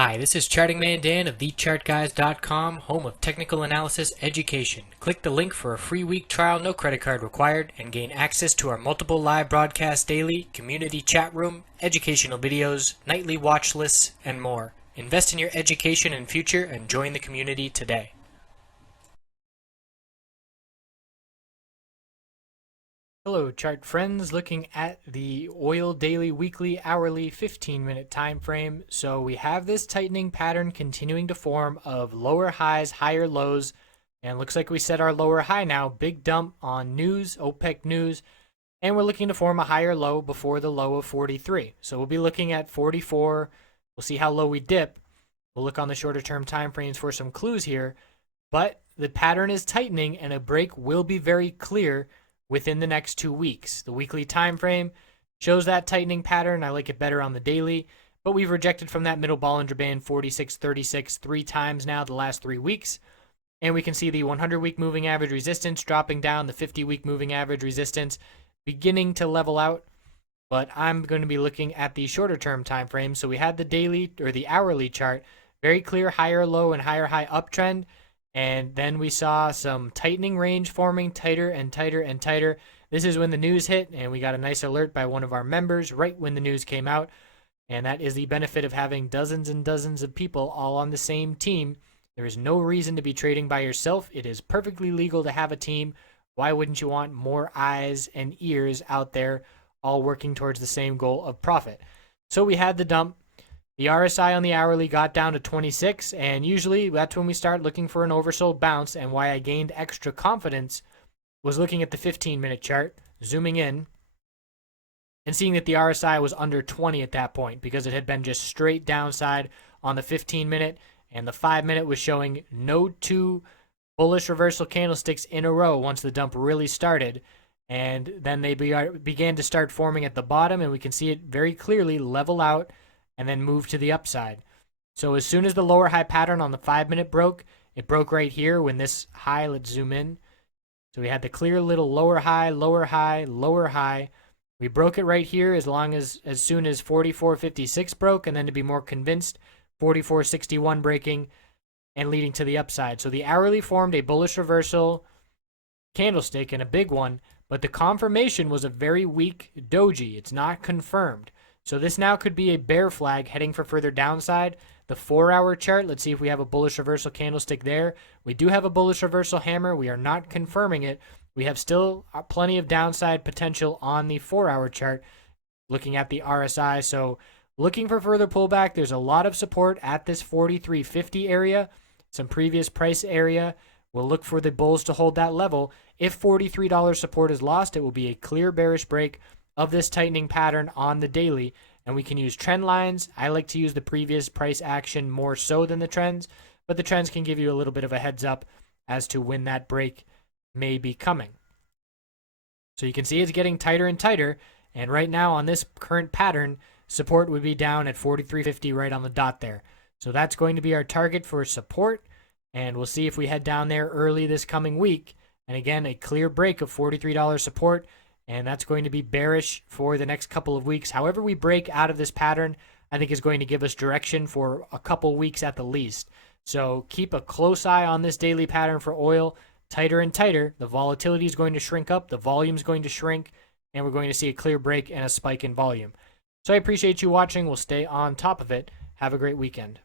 Hi, this is Charting Man Dan of TheChartGuys.com, home of technical analysis education. Click the link for a free week trial, no credit card required, and gain access to our multiple live broadcasts daily, community chat room, educational videos, nightly watch lists, and more. Invest in your education and future and join the community today. Hello chart friends, looking at the oil daily, weekly, hourly, 15-minute time frame. So we have this tightening pattern continuing to form of lower highs, higher lows, and looks like we set our lower high now. Big dump on news, OPEC news, and we're looking to form a higher low before the low of 43. So we'll be looking at 44. We'll see how low we dip. We'll look on the shorter term time frames for some clues here, but the pattern is tightening and a break will be very clear within the next 2 weeks. The weekly time frame shows that tightening pattern. I like it better on the daily, but we've rejected from that middle Bollinger Band 46.36 3 times now the last 3 weeks. And we can see the 100-week moving average resistance dropping down, the 50-week moving average resistance beginning to level out. But I'm going to be looking at the shorter term time frame. So we had the daily or the hourly chart, very clear higher low and higher high uptrend. And then we saw some tightening range forming, tighter and tighter and tighter. This is when the news hit, and we got a nice alert by one of our members right when the news came out. And that is the benefit of having dozens and dozens of people all on the same team. There is no reason to be trading by yourself. It is perfectly legal to have a team. Why wouldn't you want more eyes and ears out there all working towards the same goal of profit? So we had the dump. The RSI on the hourly got down to 26, and usually that's when we start looking for an oversold bounce. And why I gained extra confidence was looking at the 15-minute chart, zooming in, and seeing that the RSI was under 20 at that point because it had been just straight downside on the 15-minute, and the 5-minute was showing no two bullish reversal candlesticks in a row once the dump really started. And then they began to start forming at the bottom, and we can see it very clearly level out and then move to the upside. So as soon as the lower high pattern on the 5-minute broke, it broke right here when this high, let's zoom in. So we had the clear little lower high, lower high, lower high. We broke it right here as soon as 44.56 broke, and then to be more convinced, 44.61 breaking and leading to the upside. So the hourly formed a bullish reversal candlestick and a big one, but the confirmation was a very weak doji. It's not confirmed. So this now could be a bear flag heading for further downside. The 4-hour chart, let's see if we have a bullish reversal candlestick there. We do have a bullish reversal hammer. We are not confirming it. We have still plenty of downside potential on the 4-hour chart looking at the RSI. So looking for further pullback, there's a lot of support at this 43.50 area, some previous price area. We'll look for the bulls to hold that level. If $43 support is lost, it will be a clear bearish break of this tightening pattern on the daily, and we can use trend lines. I like to use the previous price action more so than the trends, but the trends can give you a little bit of a heads up as to when that break may be coming. So you can see it's getting tighter and tighter, and right now on this current pattern, support would be down at 43.50 right on the dot there. So that's going to be our target for support, and we'll see if we head down there early this coming week. And again, a clear break of $43 support, and that's going to be bearish for the next couple of weeks. However we break out of this pattern, I think is going to give us direction for a couple weeks at the least. So keep a close eye on this daily pattern for oil. Tighter and tighter. The volatility is going to shrink up. The volume is going to shrink. And we're going to see a clear break and a spike in volume. So I appreciate you watching. We'll stay on top of it. Have a great weekend.